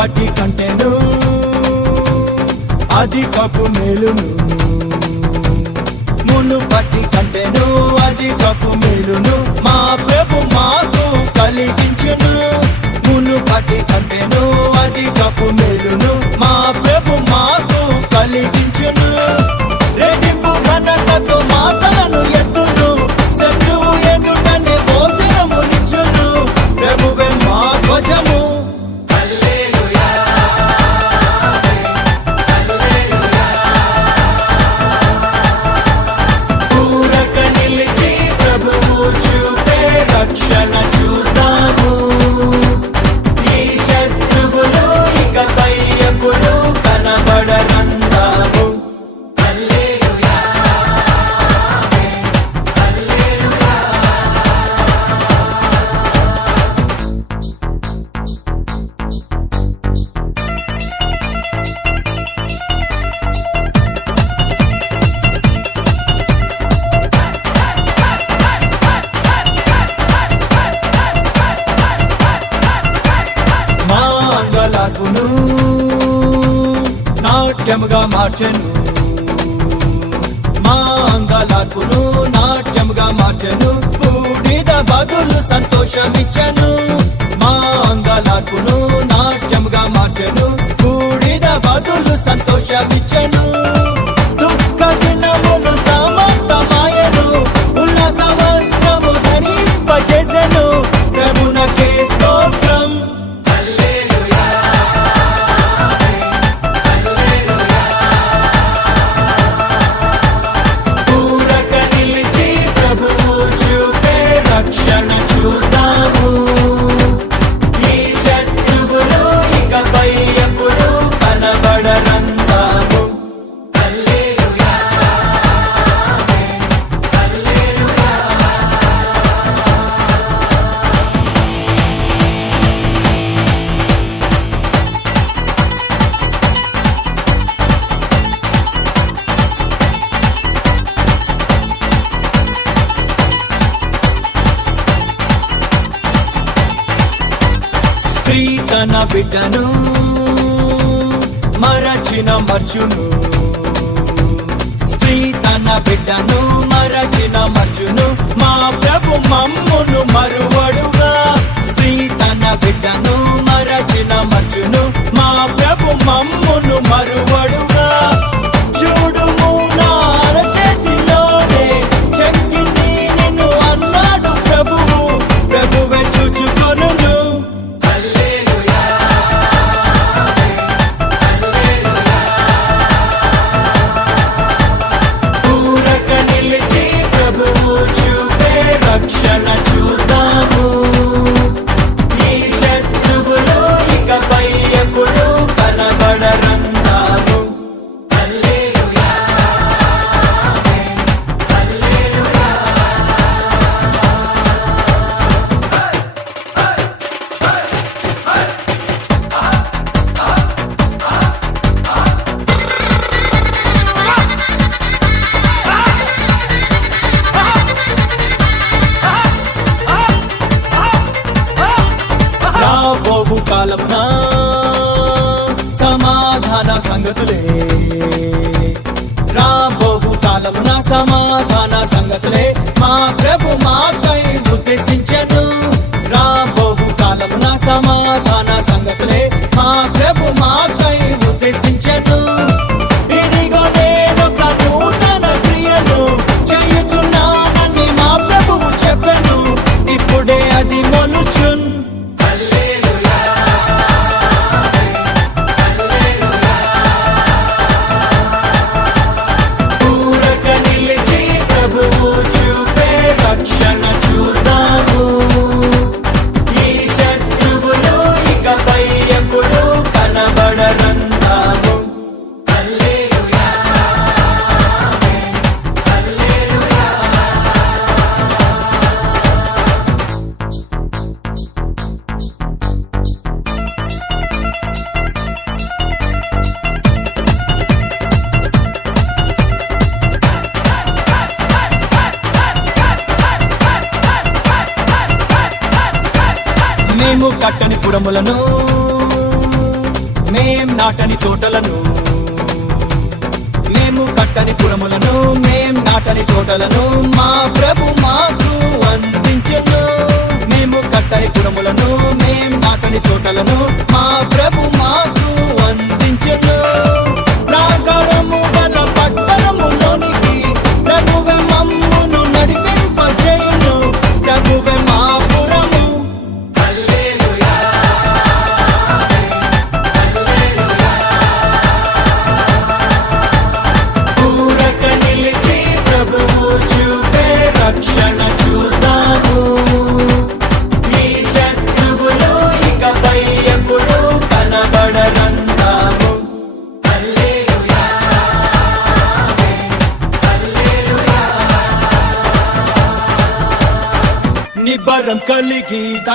అంతటి కంటేను. అది కపు మేలును. మునుపటి అది కపు మేలును. మా ప్రభు మాకు కలిగించును. మునుపటి కంటెను. అది మేలును నాట్యముగా మార్చెను. మా అంగలార్పును నాట్యముగా మార్చెను. బూడిద బదులు సంతోషమిచ్చను. మా అంగలార్పును నాట్యముగా మార్చెను. బూడిద బదులు సంతోషమిచ్చను. స్త్రీ తన బిడ్డను మరచిన మర్చును. స్త్రీ తన బిడ్డను మరచిన మర్చును. మా ప్రభు మమ్మును మరువడుగా. స్త్రీ తన బిడ్డను మరచిన మర్చును. మా ప్రభు మమ్మును మరువు కాలమున సమాధాన సంగతులే. రాబోవు కాలమున సమాధాన సంగతులే. మా ప్రభు మాకై ఉద్దేశించను. రాబోవు కాలమున సమా కట్టని పుడములను మేం నాటని తోటలను మేము కట్టని పురములను మేం నాటని తోటలను మా ప్రభు మాకు అందించను. మేము కట్టని పురములను మేం నాటని తోటలను మా ప్రభు మాకు అందించను.